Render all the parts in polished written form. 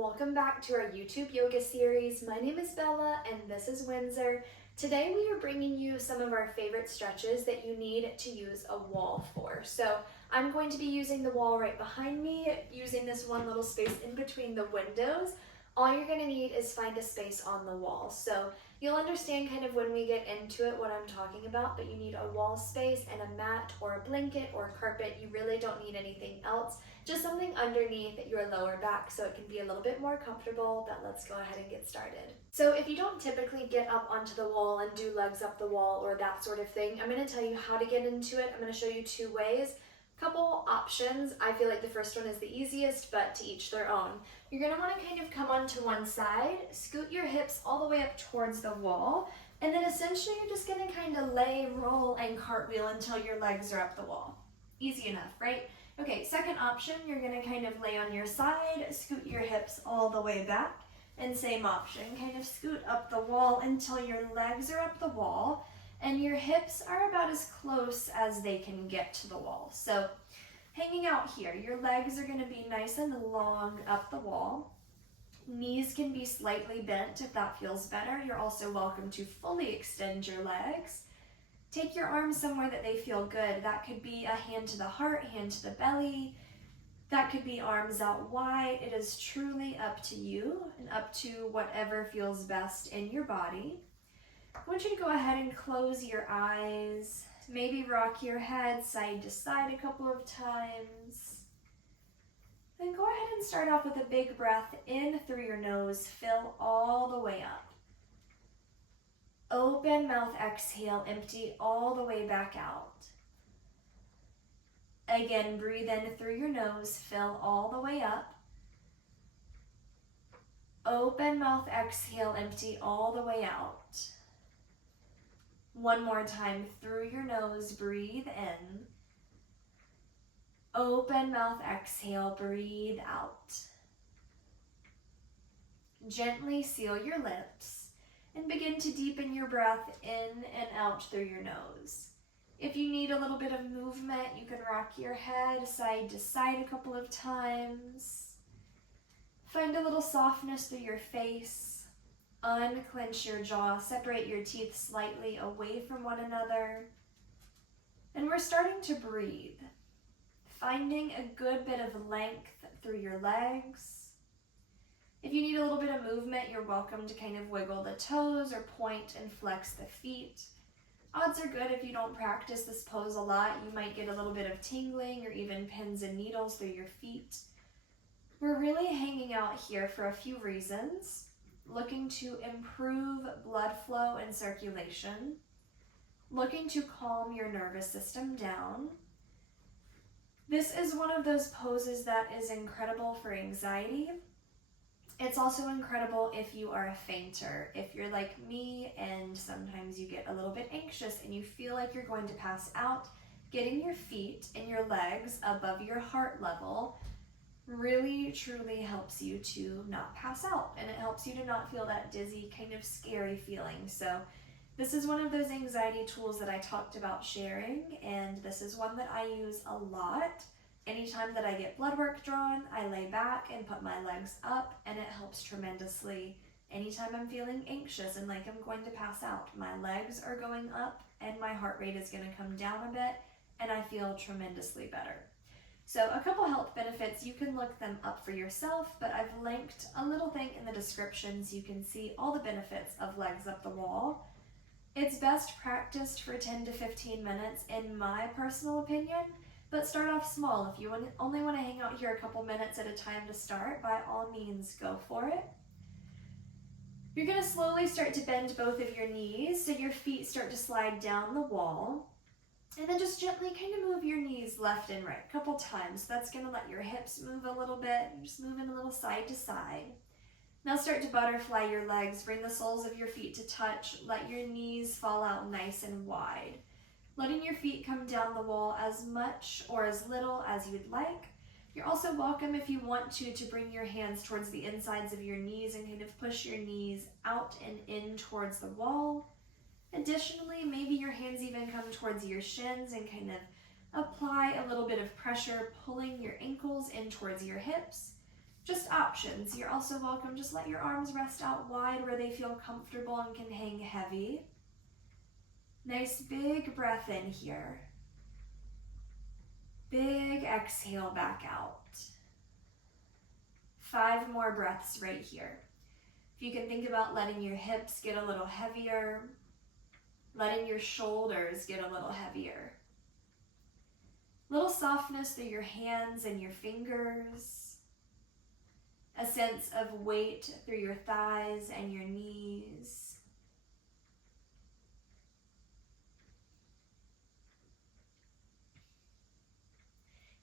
Welcome back to our YouTube yoga series. My name is Bella and this is Windsor. Today we are bringing you some of our favorite stretches that you need to use a wall for. So I'm going to be using the wall right behind me, using this one little space in between the windows. All you're going to need is find a space on the wall. So you'll understand kind of when we get into it what I'm talking about, but you need a wall space and a mat or a blanket or a carpet. You really don't need anything else. Just something underneath your lower back so it can be a little bit more comfortable, but let's go ahead and get started. So if you don't typically get up onto the wall and do legs up the wall or that sort of thing, I'm going to tell you how to get into it. I'm going to show you two ways. Couple options. I feel like the first one is the easiest, but to each their own. You're going to want to kind of come onto one side, scoot your hips all the way up towards the wall, and then essentially you're just going to kind of lay, roll, and cartwheel until your legs are up the wall. Easy enough, right? Okay, second option, you're going to kind of lay on your side, scoot your hips all the way back, and same option, kind of scoot up the wall until your legs are up the wall, and your hips are about as close as they can get to the wall. So hanging out here, your legs are going to be nice and long up the wall. Knees can be slightly bent if that feels better. You're also welcome to fully extend your legs. Take your arms somewhere that they feel good. That could be a hand to the heart, hand to the belly. That could be arms out wide. It is truly up to you and up to whatever feels best in your body. I want you to go ahead and close your eyes. Maybe rock your head side to side a couple of times. Then go ahead and start off with a big breath in through your nose. Fill all the way up. Open mouth, exhale, empty all the way back out. Again, breathe in through your nose, fill all the way up. Open mouth, exhale, empty all the way out. One more time, through your nose, breathe in. Open mouth, exhale, breathe out. Gently seal your lips. And begin to deepen your breath in and out through your nose. If you need a little bit of movement, you can rock your head side to side a couple of times. Find a little softness through your face. Unclench your jaw, separate your teeth slightly away from one another. And we're starting to breathe. Finding a good bit of length through your legs. If you need a little bit of movement, you're welcome to kind of wiggle the toes or point and flex the feet. Odds are good if you don't practice this pose a lot, you might get a little bit of tingling or even pins and needles through your feet. We're really hanging out here for a few reasons. Looking to improve blood flow and circulation. Looking to calm your nervous system down. This is one of those poses that is incredible for anxiety. It's also incredible if you are a fainter. If you're like me and sometimes you get a little bit anxious and you feel like you're going to pass out, getting your feet and your legs above your heart level really truly helps you to not pass out, and it helps you to not feel that dizzy kind of scary feeling. So this is one of those anxiety tools that I talked about sharing, and this is one that I use a lot. Anytime that I get blood work drawn, I lay back and put my legs up, and it helps tremendously. Anytime I'm feeling anxious and like I'm going to pass out, my legs are going up and my heart rate is going to come down a bit, and I feel tremendously better. So a couple health benefits, you can look them up for yourself, but I've linked a little thing in the description so you can see all the benefits of legs up the wall. It's best practiced for 10 to 15 minutes in my personal opinion. But start off small. If you only want to hang out here a couple minutes at a time to start, by all means, go for it. You're going to slowly start to bend both of your knees so your feet start to slide down the wall. And then just gently kind of move your knees left and right a couple times. That's going to let your hips move a little bit. Just moving a little side to side. Now start to butterfly your legs. Bring the soles of your feet to touch. Let your knees fall out nice and wide. Letting your feet come down the wall as much or as little as you'd like. You're also welcome, if you want to bring your hands towards the insides of your knees and kind of push your knees out and in towards the wall. Additionally, maybe your hands even come towards your shins and kind of apply a little bit of pressure, pulling your ankles in towards your hips. Just options. You're also welcome. Just let your arms rest out wide where they feel comfortable and can hang heavy. Nice big breath in here. Big exhale back out. 5 more breaths right here. If you can think about letting your hips get a little heavier, letting your shoulders get a little heavier. Little softness through your hands and your fingers. A sense of weight through your thighs and your knees.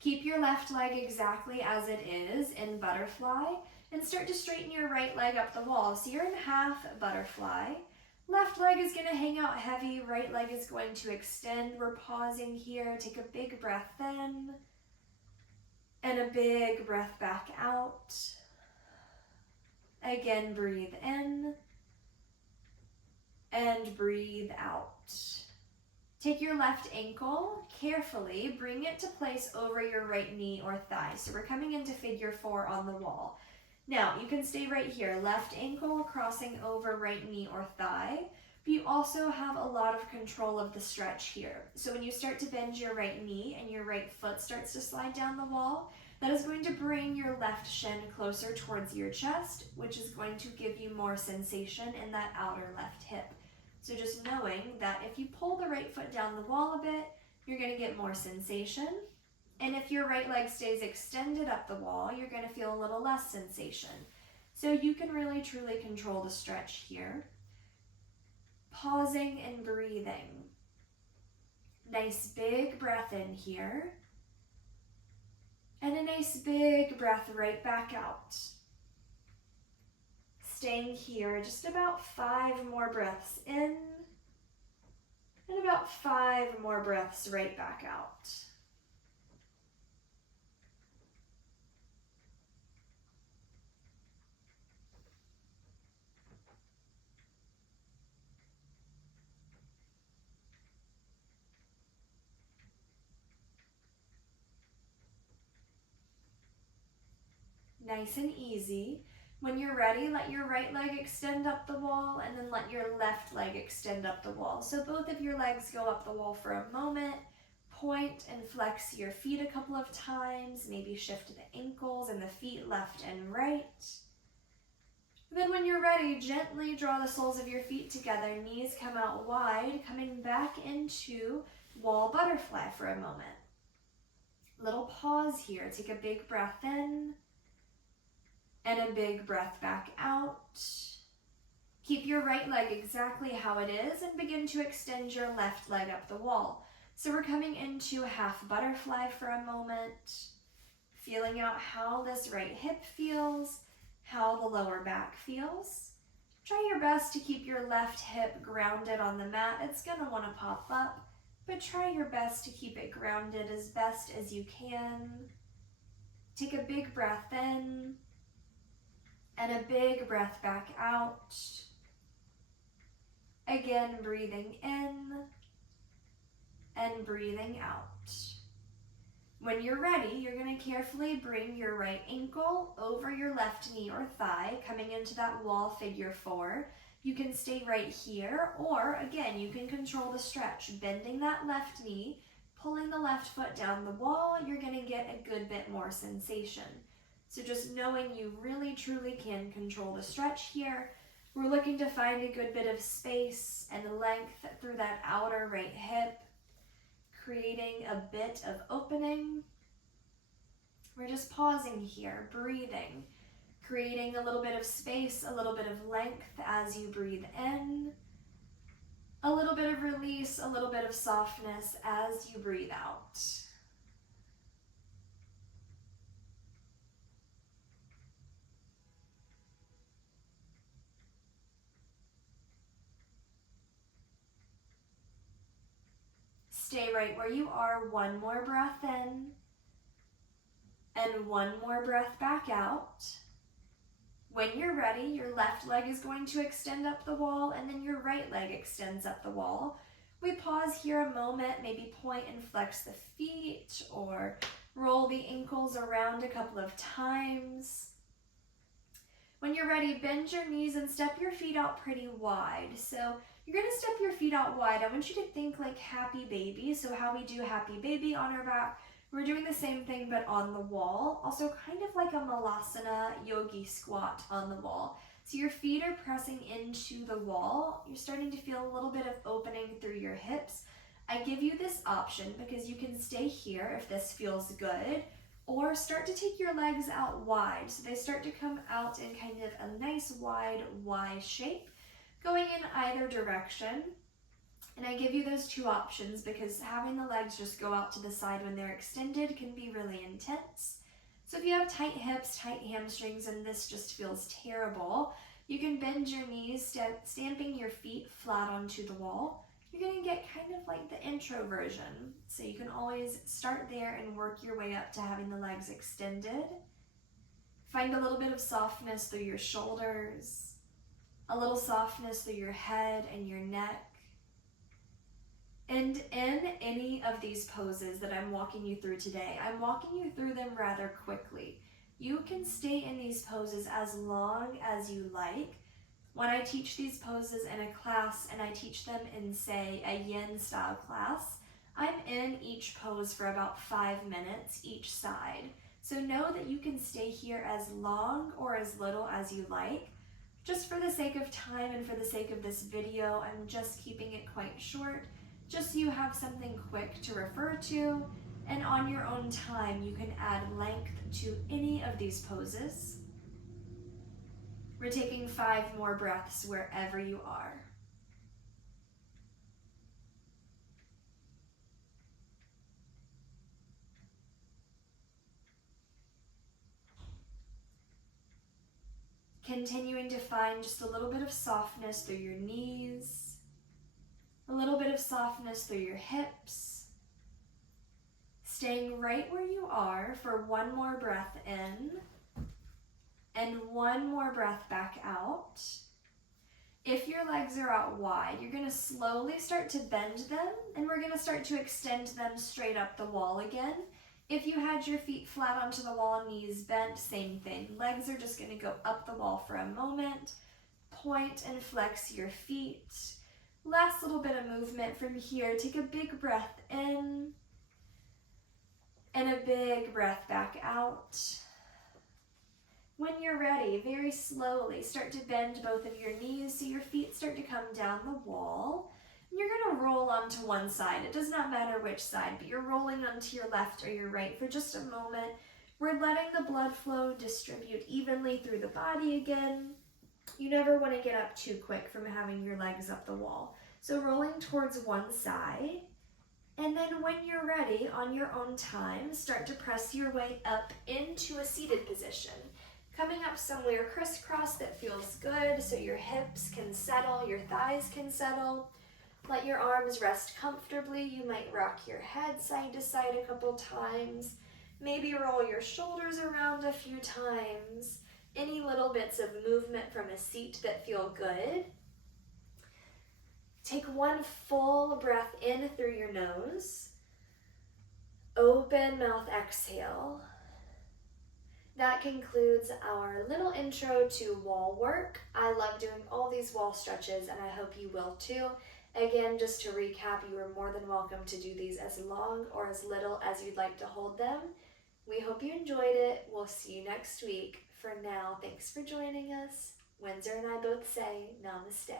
Keep your left leg exactly as it is in butterfly and start to straighten your right leg up the wall. So you're in half butterfly. Left leg is going to hang out heavy, right leg is going to extend. We're pausing here. Take a big breath in and a big breath back out. Again, breathe in and breathe out. Take your left ankle, carefully bring it to place over your right knee or thigh. So we're coming into figure 4 on the wall. Now, you can stay right here, left ankle crossing over right knee or thigh, but you also have a lot of control of the stretch here. So when you start to bend your right knee and your right foot starts to slide down the wall, that is going to bring your left shin closer towards your chest, which is going to give you more sensation in that outer left hip. So just knowing that if you pull the right foot down the wall a bit, you're going to get more sensation. And if your right leg stays extended up the wall, you're going to feel a little less sensation. So you can really truly control the stretch here. Pausing and breathing. Nice big breath in here. And a nice big breath right back out. Staying here, just about 5 more breaths in, and about 5 more breaths right back out. Nice and easy. When you're ready, let your right leg extend up the wall and then let your left leg extend up the wall. So both of your legs go up the wall for a moment. Point and flex your feet a couple of times. Maybe shift the ankles and the feet left and right. Then when you're ready, gently draw the soles of your feet together. Knees come out wide, coming back into wall butterfly for a moment. Little pause here. Take a big breath in. And a big breath back out. Keep your right leg exactly how it is and begin to extend your left leg up the wall. So we're coming into half butterfly for a moment, feeling out how this right hip feels, how the lower back feels. Try your best to keep your left hip grounded on the mat. It's going to want to pop up, but try your best to keep it grounded as best as you can. Take a big breath in. And a big breath back out. Again, breathing in and breathing out. When you're ready, you're going to carefully bring your right ankle over your left knee or thigh, coming into that wall figure 4. You can stay right here, or again, you can control the stretch, bending that left knee, pulling the left foot down the wall. You're going to get a good bit more sensation. So just knowing you really truly can control the stretch here. We're looking to find a good bit of space and length through that outer right hip, creating a bit of opening. We're just pausing here, breathing, creating a little bit of space, a little bit of length as you breathe in, a little bit of release, a little bit of softness as you breathe out. Stay right where you are. 1 more breath in and 1 more breath back out. When you're ready, your left leg is going to extend up the wall and then your right leg extends up the wall. We pause here a moment, maybe point and flex the feet or roll the ankles around a couple of times. When you're ready, bend your knees and step your feet out pretty wide. So you're gonna step your feet out wide. I want you to think like happy baby. So how we do happy baby on our back, we're doing the same thing but on the wall. Also kind of like a Malasana yogi squat on the wall. So your feet are pressing into the wall. You're starting to feel a little bit of opening through your hips. I give you this option because you can stay here if this feels good, or start to take your legs out wide. So they start to come out in kind of a nice wide Y shape, going in either direction. And I give you those two options because having the legs just go out to the side when they're extended can be really intense. So if you have tight hips, tight hamstrings, and this just feels terrible, you can bend your knees, stamping your feet flat onto the wall. You're gonna get kind of like the intro version. So you can always start there and work your way up to having the legs extended. Find a little bit of softness through your shoulders, a little softness through your head and your neck. And in any of these poses that I'm walking you through today, I'm walking you through them rather quickly. You can stay in these poses as long as you like. When I teach these poses in a class and I teach them in, say, a yin style class, I'm in each pose for about 5 minutes each side. So know that you can stay here as long or as little as you like. Just for the sake of time and for the sake of this video, I'm just keeping it quite short, just so you have something quick to refer to, and on your own time you can add length to any of these poses. We're taking 5 more breaths wherever you are. Continuing to find just a little bit of softness through your knees, a little bit of softness through your hips. Staying right where you are for 1 more breath in and 1 more breath back out. If your legs are out wide, you're going to slowly start to bend them, and we're going to start to extend them straight up the wall again. If you had your feet flat onto the wall, knees bent, same thing. Legs are just going to go up the wall for a moment. Point and flex your feet. Last little bit of movement from here. Take a big breath in and a big breath back out. When you're ready, very slowly start to bend both of your knees so your feet start to come down the wall. And you're going to roll onto one side. It does not matter which side, but you're rolling onto your left or your right for just a moment. We're letting the blood flow distribute evenly through the body again. You never want to get up too quick from having your legs up the wall. So rolling towards one side. And then when you're ready, on your own time, start to press your way up into a seated position. Coming up somewhere crisscross that feels good so your hips can settle, your thighs can settle. Let your arms rest comfortably. You might rock your head side to side a couple times. Maybe roll your shoulders around a few times. Any little bits of movement from a seat that feel good. Take 1 full breath in through your nose. Open mouth exhale. That concludes our little intro to wall work. I love doing all these wall stretches and I hope you will too. Again, just to recap, you are more than welcome to do these as long or as little as you'd like to hold them. We hope you enjoyed it. We'll see you next week. For now, thanks for joining us. Windsor and I both say namaste.